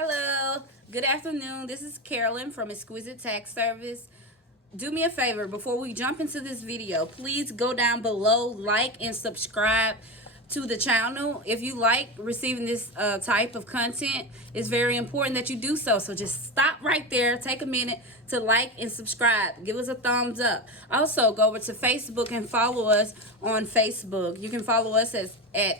Hello, good afternoon. This is Carolyn from Exquisite Tax Service. Do me a favor before we jump into this video, please go down below, like and subscribe to the channel. If you like receiving this type of content, it's very important that you do so. So just stop right there, take a minute to like and subscribe. Give us a thumbs up. Also, go over to Facebook and follow us on Facebook. You can follow us at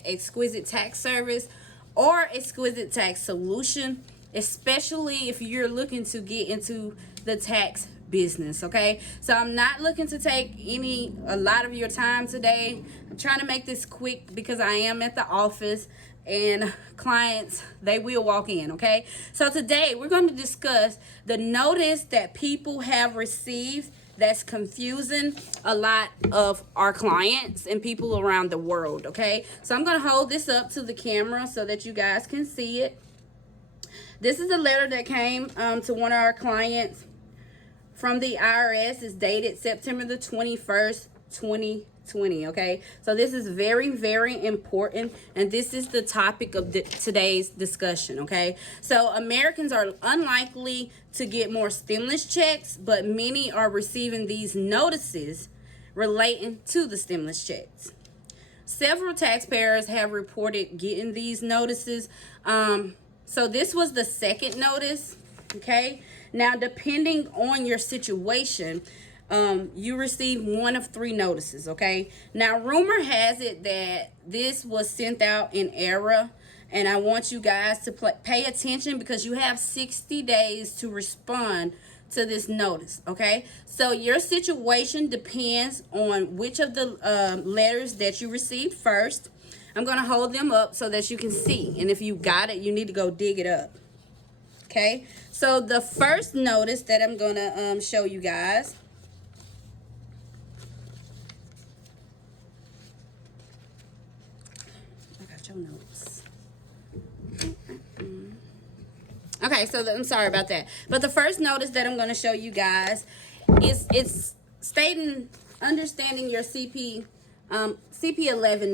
Exquisite Tax Service or Exquisite Tax Solution, especially if you're looking to get into the tax business. Okay, so I'm not looking to take a lot of your time today. I'm trying to make this quick because I am at the office and clients, they will walk in. Okay, so today we're going to discuss the notice that people have received that's confusing a lot of our clients and people around the world. Okay, so I'm going to hold this up to the camera so that you guys can see it. This is a letter that came to one of our clients from the IRS. Is dated September the 21st, 2020. Okay, so this is very, very important, and this is the topic of today's discussion. Okay, so Americans are unlikely to get more stimulus checks, but many are receiving these notices relating to the stimulus checks. Several taxpayers have reported getting these notices. So this was the second notice. Okay, now depending on your situation, you receive one of three notices. Okay, now rumor has it that this was sent out in error, and I want you guys to pay attention because you have 60 days to respond to this notice. Okay, so your situation depends on which of the letters that you received first. I'm going to hold them up so that you can see, and if you got it, you need to go dig it up. Okay, so the first notice that I'm going to show you guys your notes. Okay, so I'm sorry about that, but the first notice that I'm going to show you guys is it's stating understanding your CP11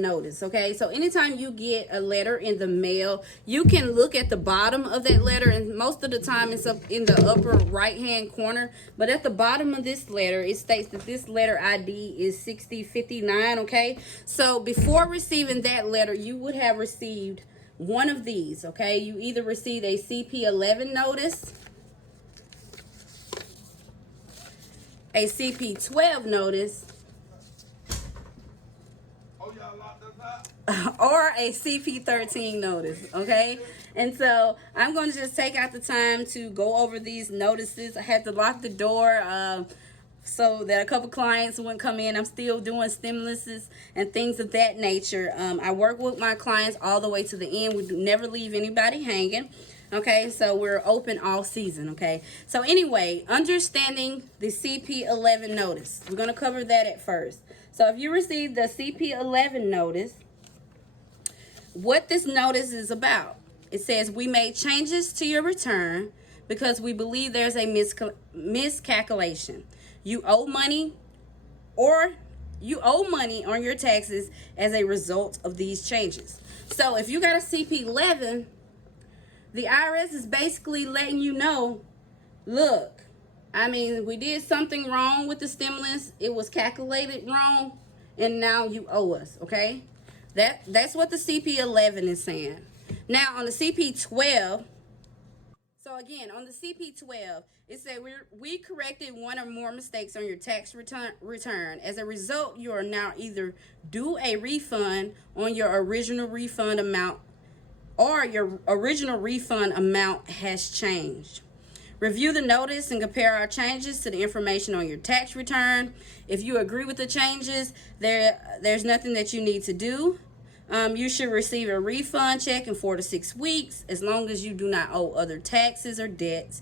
notice. Okay, so anytime you get a letter in the mail, you can look at the bottom of that letter, and most of the time it's up in the upper right hand corner, but at the bottom of this letter it states that this letter ID is 6059. Okay, so before receiving that letter, you would have received one of these. Okay, you either received a CP11 notice, a CP12 notice, or a CP13 notice. Okay, and so I'm going to just take out the time to go over these notices. I had to lock the door so that a couple clients wouldn't come in. I'm still doing stimuluses and things of that nature. I work with my clients all the way to the end. We do never leave anybody hanging. Okay, so we're open all season. Okay, so anyway, understanding the CP11 notice, we're going to cover that at first. So if you received the CP11 notice, what this notice is about, it says we made changes to your return because we believe there's a miscalculation. You owe money on your taxes as a result of these changes. So if you got a CP11, the IRS is basically letting you know, look, I mean, we did something wrong with the stimulus. It was calculated wrong, and now you owe us. Okay, that's what the CP11 is saying. Now on the CP12, so again on the CP12, it said we corrected one or more mistakes on your tax return. As a result, you are now either due a refund on your original refund amount, or your original refund amount has changed. Review the notice and compare our changes to the information on your tax return. If you agree with the changes, there's nothing that you need to do. You should receive a refund check in 4 to 6 weeks as long as you do not owe other taxes or debts.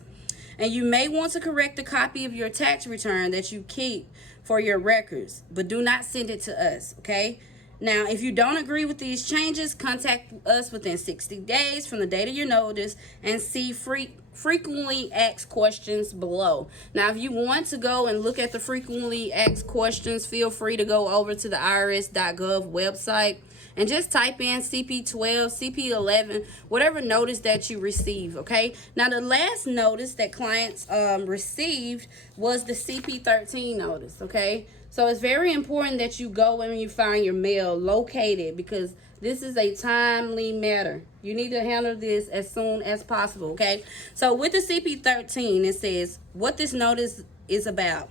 And you may want to correct a copy of your tax return that you keep for your records, but do not send it to us. Okay? Now, if you don't agree with these changes, contact us within 60 days from the date of your notice and see frequently asked questions below. Now, if you want to go and look at the frequently asked questions, feel free to go over to the irs.gov website and just type in CP12, CP11, whatever notice that you receive, okay? Now, the last notice that clients received was the CP13 notice, okay? So it's very important that you go and you find your mail, locate it, because this is a timely matter. You need to handle this as soon as possible, okay? So with the CP13, it says what this notice is about.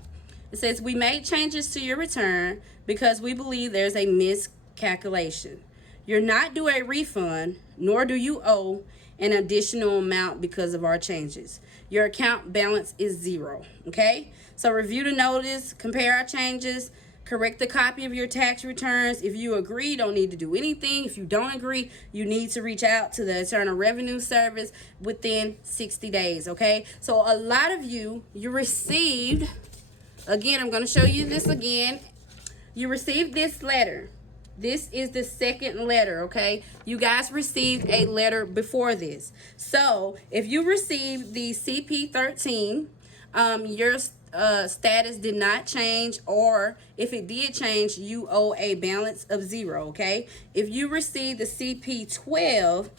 It says, we made changes to your return because we believe there's a miscalculation. You're not due a refund, nor do you owe an additional amount because of our changes. Your account balance is 0, okay? So review the notice, compare our changes, correct the copy of your tax returns. If you agree, you don't need to do anything. If you don't agree, you need to reach out to the Internal Revenue Service within 60 days, okay? So a lot of you received, again, I'm going to show you this again. You received this letter. This is the second letter, okay? You guys received a letter before this. So if you received the CP13, your status did not change, or if it did change, you owe a balance of 0, okay? If you received the CP12,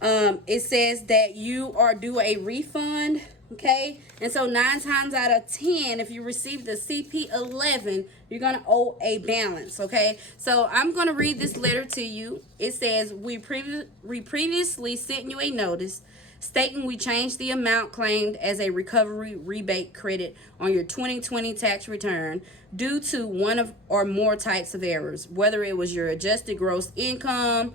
it says that you are due a refund, okay? And so 9 times out of 10, if you receive the CP11, you're going to owe a balance, okay? So I'm going to read this letter to you. It says, we previously sent you a notice stating we changed the amount claimed as a recovery rebate credit on your 2020 tax return due to one of or more types of errors, whether it was your adjusted gross income,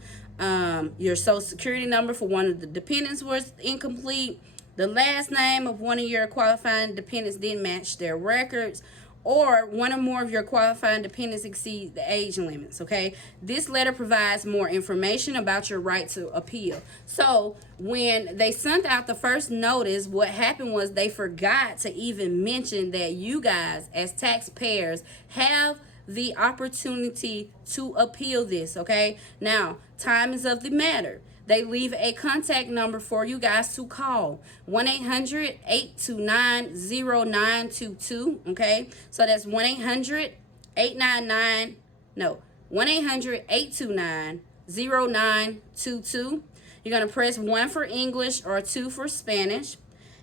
your social security number for one of the dependents was incomplete, the last name of one of your qualifying dependents didn't match their records, or one or more of your qualifying dependents exceed the age limits, okay? This letter provides more information about your right to appeal. So when they sent out the first notice, what happened was they forgot to even mention that you guys as taxpayers have the opportunity to appeal this, okay? Now, time is of the matter. They leave a contact number for you guys to call, 1-800-829-0922, okay? So that's 1-800-829-0922. You're going to press 1 for English or 2 for Spanish.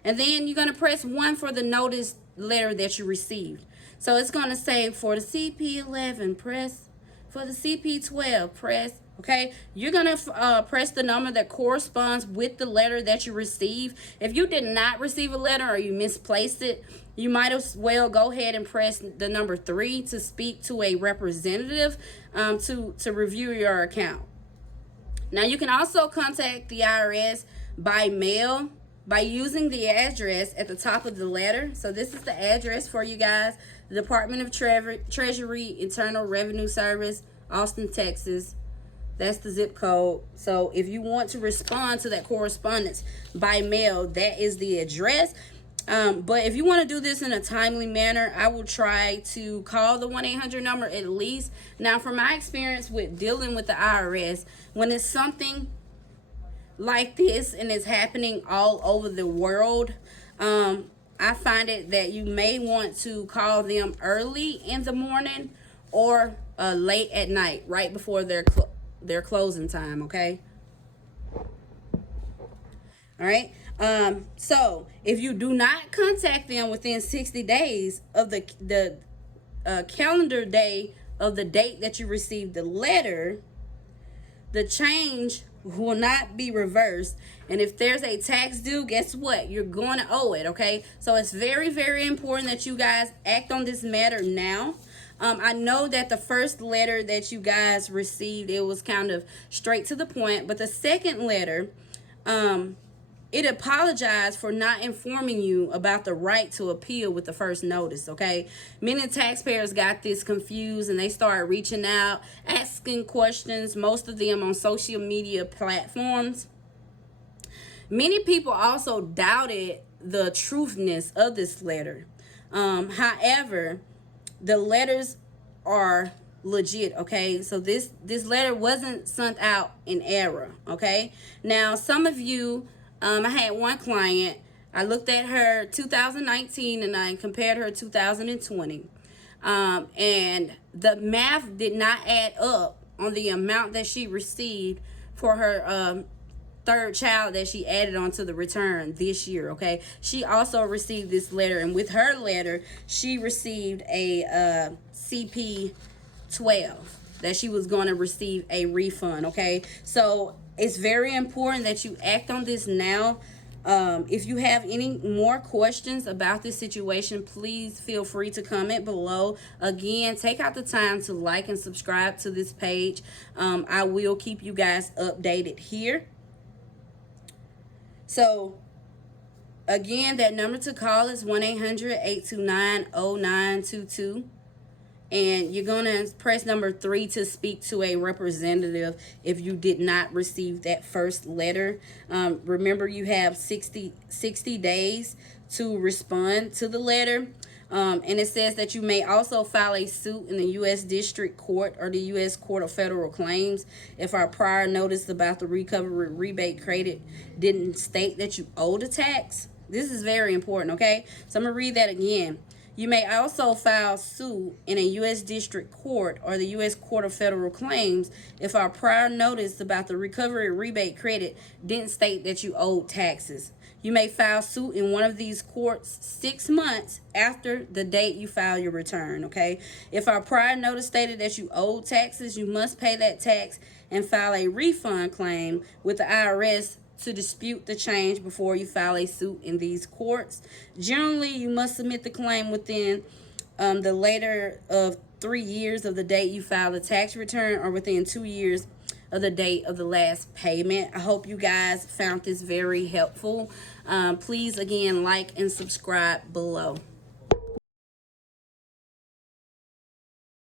And then you're going to press 1 for the notice letter that you received. So it's going to say for the CP11, press. For the CP12, press. Okay, you're going to press the number that corresponds with the letter that you received. If you did not receive a letter or you misplaced it, you might as well go ahead and press the number 3 to speak to a representative to review your account. Now, you can also contact the IRS by mail by using the address at the top of the letter. So this is the address for you guys. The Department of Treasury, Internal Revenue Service, Austin, Texas. That's the zip code. So if you want to respond to that correspondence by mail, that is the address. But if you want to do this in a timely manner, I will try to call the 1-800 number at least. Now, from my experience with dealing with the IRS, when it's something like this and it's happening all over the world, I find it that you may want to call them early in the morning or late at night, right before their closing time, okay? All right. So if you do not contact them within 60 days of the calendar day of the date that you received the letter, the change will not be reversed. And if there's a tax due, guess what? You're going to owe it, okay? So it's very, very important that you guys act on this matter now. I know that the first letter that you guys received, it was kind of straight to the point. But the second letter, it apologized for not informing you about the right to appeal with the first notice, okay? Many taxpayers got this confused and they started reaching out, asking questions, most of them on social media platforms. Many people also doubted the truthness of this letter. However, the letters are legit, okay? So this letter wasn't sent out in error, okay? Now, some of you, I had one client, I looked at her 2019 and I compared her 2020. And the math did not add up on the amount that she received for her third child that she added onto the return this year. Okay, she also received this letter, and with her letter she received a CP-12 that she was going to receive a refund. Okay, so it's very important that you act on this now. If you have any more questions about this situation, please feel free to comment below. Again, take out the time to like and subscribe to this page. I will keep you guys updated here. So again, that number to call is 1-800-829-0922. And you're going to press number 3 to speak to a representative if you did not receive that first letter. Remember, you have 60 days to respond to the letter. And it says that you may also file a suit in the U.S. District Court or the U.S. Court of Federal Claims if our prior notice about the recovery rebate credit didn't state that you owed a tax. This is very important, okay? So I'm going to read that again. You may also file suit in a U.S. District Court or the U.S. Court of Federal Claims if our prior notice about the recovery rebate credit didn't state that you owed taxes. You may file suit in one of these courts 6 months after the date you file your return, okay? If our prior notice stated that you owed taxes, you must pay that tax and file a refund claim with the IRS to dispute the change before you file a suit in these courts. Generally, you must submit the claim within the later of 3 years of the date you file the tax return or within 2 years of the date of the last payment. I hope you guys found this very helpful. Please, again, like and subscribe below.